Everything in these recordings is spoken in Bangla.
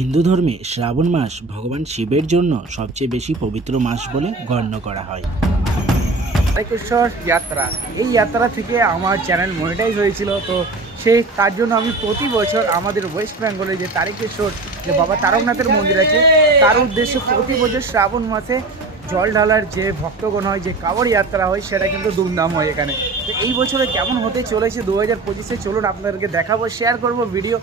হিন্দু ধর্মে শ্রাবণ মাস ভগবান শিবের জন্য সবচেয়ে বেশি পবিত্র মাস বলে গণ্য করা হয়। যাত্রা। এই যাত্রা থেকে আমার চ্যানেল মনিটাইজ হয়েছিল, তো সেই তার জন্য আমি প্রতি বছর আমাদের ওয়েস্ট বেঙ্গলে যে তারকেশ্বর, যে বাবা তারকনাথের মন্দির আছে, তার উদ্দেশ্যে প্রতি বছর শ্রাবণ মাসে জল ঢালার যে ভক্তগণ হয় যে কাবড় যাত্রা হয় সেটা কিন্তু ধুমধাম হয় এখানে। তো এই বছরে কেমন হতে চলেছে দু হাজার পঁচিশে? চলুন আপনাদেরকে দেখাবো শেয়ার করব ভিডিও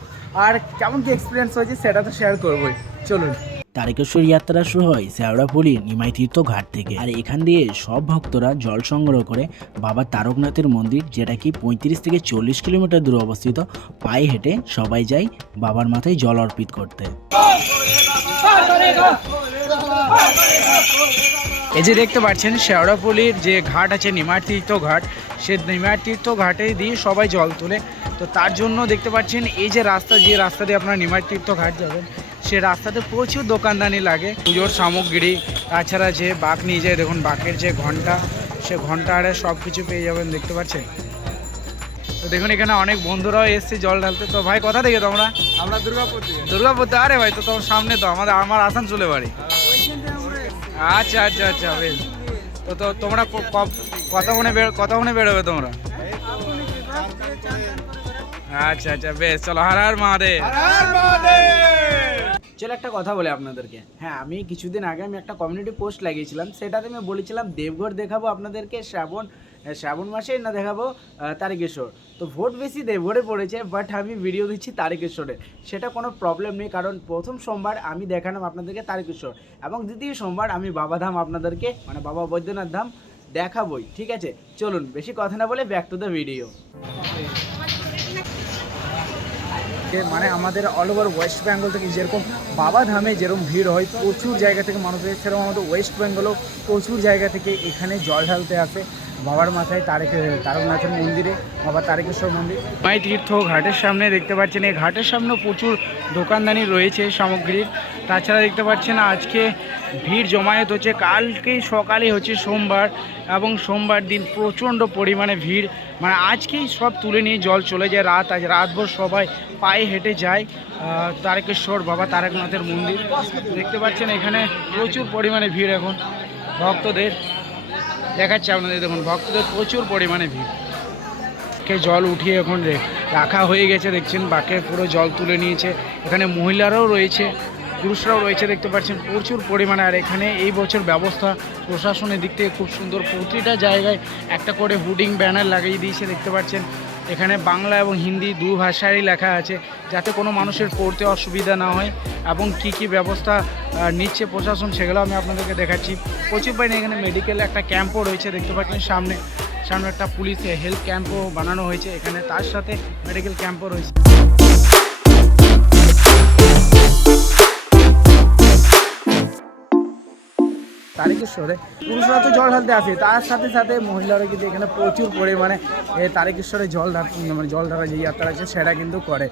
আর কেমন কি এক্সপিরিয়েন্স হয়েছে সেটা তো শেয়ার করবোই। চলুন। তারকেশ্বর যাত্রা শুরু হয় শেওড়াফুলি নিমাই তীর্থ ঘাট থেকে। আর এখান দিয়ে সব ভক্তরা জল সংগ্রহ করে বাবা তারকনাথের মন্দির যেটা কি পঁয়ত্রিশ থেকে চল্লিশ কিলোমিটার দূরে অবস্থিত পায়ে হেঁটে সবাই যায় বাবার মাথায় জল অর্পিত করতে। এই যে দেখতে পাচ্ছেন শেওড়াপল্লির যে ঘাট আছে নিমার তীর্থ ঘাট সে নিমার তীর্থ ঘাটে দিয়ে সবাই জল তোলে। তো তার জন্য দেখতে পাচ্ছেন এই যে রাস্তা যে রাস্তা দিয়ে আপনারা নিমার তীর্থ ঘাট যাবেন সে রাস্তাতে প্রচুর দোকানদানি লাগে। পুজোর সামগ্রী তাছাড়া যে বাঘ নিয়ে যায় দেখুন বাঘের যে ঘণ্টা সে ঘণ্টা আরে সব কিছু পেয়ে যাবেন দেখতে পাচ্ছেন? তো দেখুন এখানে অনেক বন্ধুরাও এসছে জল ঢালতে। তো ভাই কোথা থেকে তোমরা? আমরা দুর্গাপুর দুর্গাপুর আরে ভাই তো তোমার সামনে তো আমাদের আমার আসানসোলে বাড়ি। আচ্ছা আচ্ছা আচ্ছা বেশ। তো তো তোমরা কথা মনে কতক্ষণে বের কতক্ষণে বেরোবে তোমরা? আচ্ছা আচ্ছা বেশ চলো হার হার মহাদেব। চলো একটা কথা বলে আপনাদেরকে। হ্যাঁ আমি কিছুদিন আগে আমি একটা কমিউনিটি পোস্ট লাগিয়েছিলাম। সেটাতে আমি বলেছিলাম দেবঘর দেখাবো আপনাদেরকে শ্রাবণ শ্রাবণ মাসে না দেখাবো তারকেশ্বর। তো ভোট বেশি দেবঘরে পড়েছে বাট আমি ভিডিও দিচ্ছি তারকেশ্বরে। সেটা কোনো প্রবলেম নেই, কারণ প্রথম সোমবার আমি দেখালাম আপনাদেরকে তারকেশ্বর। এবং দ্বিতীয় সোমবার আমি বাবাধাম আপনাদেরকে মানে বাবা বৈদ্যনাথ ধাম, দেখাবই, ঠিক আছে? চলুন, বেশি কথা না বলে ব্যাক টু দ্য ভিডিও মানে আমাদের অল ওভার ওয়েস্ট বেঙ্গল থেকে যেরকম বাবা ধামে যেরকম ভিড় হয়, প্রচুর জায়গা থেকে মানুষ আসে সেরকম আমাদের ওয়েস্ট বেঙ্গলও প্রচুর জায়গা থেকে এখানে জল ঢালতে আসে। বাবার মাথায় তারেক তারকনাথের মন্দিরে, বাবা তারকেশ্বর মন্দির। মাই তীর্থ, ঘাটের সামনে দেখতে পাচ্ছেন, এই ঘাটের সামনে প্রচুর দোকানদানি রয়েছে সামগ্রীর। তাছাড়া দেখতে পাচ্ছেন, আজকে ভিড় জমায়েত হচ্ছে কালকেই সকালে হচ্ছে সোমবার এবং সোমবার দিন প্রচণ্ড পরিমাণে ভিড়। মানে আজকেই সব তুলে নিয়ে জল চলে যায়, রাত আজ, রাতভর সবাই পায়ে হেঁটে যায় তারকেশ্বর, বাবা তারকনাথের মন্দির। দেখতে পাচ্ছেন, এখানে প্রচুর পরিমাণে ভিড় এখন ভক্তদের। দেখাচ্ছে আপনাদের, দেখুন, ভক্তদের প্রচুর পরিমাণে ভিড়। কে জল উঠিয়ে এখন রাখা হয়ে গেছে, দেখছেন, বাকে পুরো জল তুলে নিয়েছে। এখানে মহিলারাও রয়েছে, পুরুষরাও রয়েছে, দেখতে পাচ্ছেন, প্রচুর পরিমাণে। আর এখানে এই বছর ব্যবস্থা প্রশাসনের দিক থেকে খুব সুন্দর। প্রতিটা জায়গায় একটা করে হুডিং ব্যানার লাগিয়ে দিয়েছে, দেখতে পাচ্ছেন। এখানে বাংলা এবং হিন্দি দু ভাষারই লেখা আছে, যাতে কোনো মানুষের পড়তে অসুবিধা না হয় এবং কি কি ব্যবস্থা নিচ্ছে প্রশাসন সেগুলো আমি আপনাদেরকে দেখাচ্ছি। প্রচুর বাইনে এখানে মেডিকেল একটা ক্যাম্পও রয়েছে, দেখতে পাচ্ছেন সামনে সামনে একটা পুলিশ হেলথ ক্যাম্পও বানানো হয়েছে, এখানে তার সাথে মেডিকেল ক্যাম্পও রয়েছে। তারকেশ্বরে। পুরুষরা তো জল ঢালতে আসে। তার সাথে সাথে মহিলারা কিন্তু এখানে প্রচুর পরিমাণে তারকেশ্বরে জল ঢাল মানে জল ঢালা যে যাত্রা আছে, সেটা কিন্তু করে।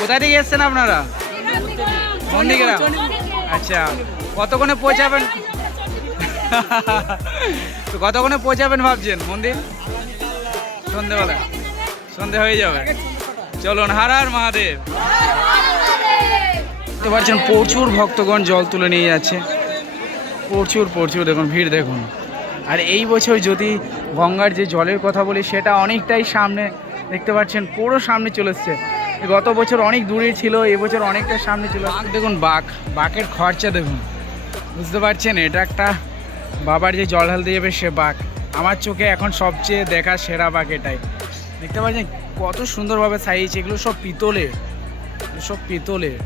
কোথা থেকে এসছেন আপনারা? মন্দিগ্রাম আচ্ছা। কতক্ষণে পৌঁছাবেন? তো কতক্ষণে পৌঁছাবেন ভাবছেন? মন্দির? সন্ধেবেলা। সন্ধে হয়ে যাবে। চলুন, হার হার মহাদেব। দেখতে পাচ্ছেন, প্রচুর ভক্তগণ জল তুলে নিয়ে যাচ্ছে। প্রচুর প্রচুর, দেখুন, ভিড় দেখুন। আর এই বছর যদি গঙ্গার যে জলের কথা বলি, সেটা অনেকটাই সামনে দেখতে পাচ্ছেন, পুরো সামনে চলে এসছে। গত বছর অনেক দূরে ছিল এবছর অনেকটা সামনে ছিল বাঘ, দেখুন, বাঘ, বাঘের খরচা দেখুন। বুঝতে পারছেন, এটা একটা বাবার যে জল ঢালতে যাবে সে বাঘ। আমার চোখে এখন সবচেয়ে দেখা সেরা বাঘ এটাই। দেখতে পাচ্ছেন, কত সুন্দরভাবে সাইজ এগুলো সব পিতলের। সব পিতলের।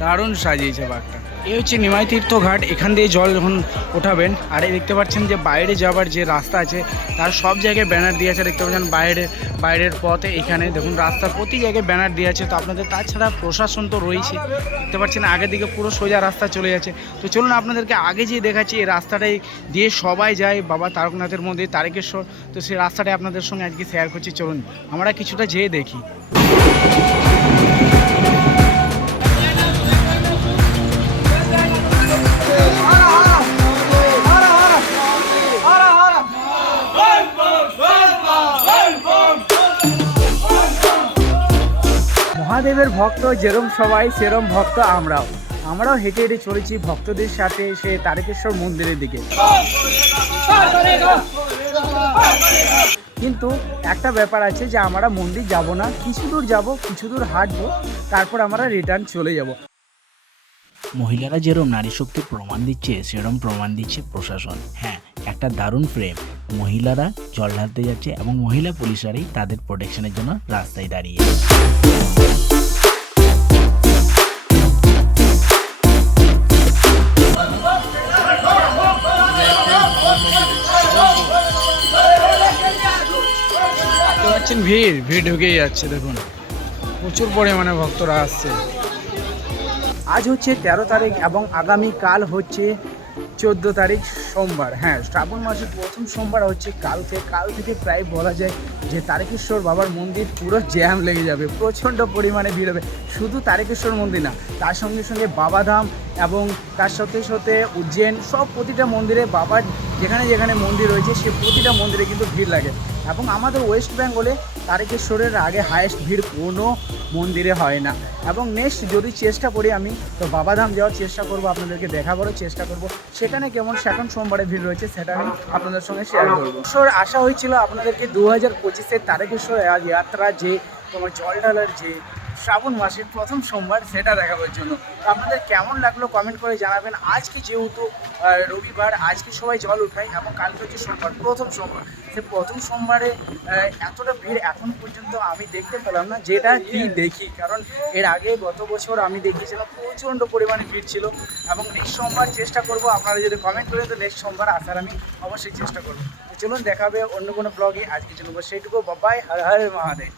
দারুণ সাজিয়েছে বাঘটা। এই হচ্ছে নিমাই তীর্থ ঘাট, এখান দিয়ে জল যখন ওঠাবেন। আর এই দেখতে পাচ্ছেন যে বাইরে যাওয়ার যে রাস্তা আছে, তার সব জায়গায় ব্যানার দিয়ে আছে। দেখতে পাচ্ছেন বাইরে, বাইরের পথে এখানে দেখুন রাস্তার প্রতি জায়গায় ব্যানার দিয়ে আছে। তো আপনাদের তাছাড়া প্রশাসন তো রয়েছে। দেখতে পাচ্ছেন আগের দিকে পুরো সোজা রাস্তা চলে যাচ্ছে। তো চলুন আপনাদেরকে আগে যে দেখাচ্ছি এই রাস্তাটাই দিয়ে সবাই যায় বাবা তারকনাথের মন্দির, তারকেশ্বর। তো সেই রাস্তাটাই আপনাদের সঙ্গে আজকে শেয়ার করছি। চলুন আমরা কিছুটা যেয়ে দেখি। মহাদেবের ভক্ত, যেরম সবাই সেরম ভক্ত আমরাও। আমরাও হেঁটে হেঁটে চলেছি ভক্তদের সাথে সে তারকেশ্বর মন্দিরের দিকে। কিন্তু একটা ব্যাপার আছে যে আমরা মন্দির যাব না, কিছু দূর যাব, কিছু দূর হাঁটবো, তারপর আমরা রিটার্ন চলে যাব। মহিলারা যেরম নারী শক্তির প্রমাণ দিচ্ছে, সেরম প্রমাণ দিচ্ছে প্রশাসন। হ্যাঁ একটা দারুণ প্রেম মহিলারা জল ঢালতে যাচ্ছে এবং মহিলা পুলিশারই তাদের প্রোটেকশনের জন্য রাস্তায় দাঁড়িয়ে পাচ্ছেন ভিড় ভিড় ঢুকেই যাচ্ছে দেখুন। প্রচুর পরিমাণে ভক্তরা আসছে। আজ হচ্ছে তেরো তারিখ এবং আগামী কাল হচ্ছে চোদ্দ তারিখ সোমবার। হ্যাঁ শ্রাবণ মাসের প্রথম সোমবার হচ্ছে কালকে। কাল থেকে প্রায় বলা যায় যে তারকেশ্বর বাবার মন্দির পুরো জ্যাম লেগে যাবে, প্রচণ্ড পরিমাণে ভিড় হবে। শুধু তারকেশ্বর মন্দির না, তার সঙ্গে সঙ্গে বাবাধাম এবং তার সাথে সাথে উজ্জৈন সব প্রতিটা মন্দিরে বাবার যেখানে যেখানে মন্দির রয়েছে, সে প্রতিটা মন্দিরে কিন্তু ভিড় লাগে। এবং আমাদের ওয়েস্ট বেঙ্গলে তারকেশ্বরের আগে হায়েস্ট ভিড় কোনো মন্দিরে হয় না। এবং নেক্সট যদি চেষ্টা করি আমি, তো বাবাধাম যাওয়ার চেষ্টা করব, আপনাদেরকে দেখাবারও চেষ্টা করব। সেখানে কেমন সেকেন্ড সোমবারে ভিড় রয়েছে, সেটা আমি আপনাদের সঙ্গে শেয়ার করব। সর, আশা হয়েছিল আপনাদেরকে দু হাজার পঁচিশের তারকেশ্বর যাত্রা যে তোমার জল ঢালার যে শ্রাবণ মাসের প্রথম সোমবার সেটা দেখাবার জন্য। আপনাদের কেমন লাগল কমেন্ট করে জানাবেন। আজকে যেহেতু রবিবার, আজকে সবাই জল উঠায় এবং কালকে হচ্ছে সোমবার, প্রথম সোমবার। সে প্রথম সোমবারে এতটা ভিড় এখন পর্যন্ত আমি দেখতে পেলাম না, যেটা কি দেখি। কারণ এর আগে গত বছর আমি দেখিয়েছিলাম, প্রচণ্ড পরিমাণে ভিড় ছিল এবং নেক্সট সোমবার চেষ্টা করব। আপনারা যদি কমেন্ট করেন, তো নেক্সট সোমবার আসার আমি অবশ্যই চেষ্টা করব। চলুন, দেখাবে অন্য কোনো ব্লগে আজকে জন্য সেইটুকু। বাবাই হর হর মহাদেব।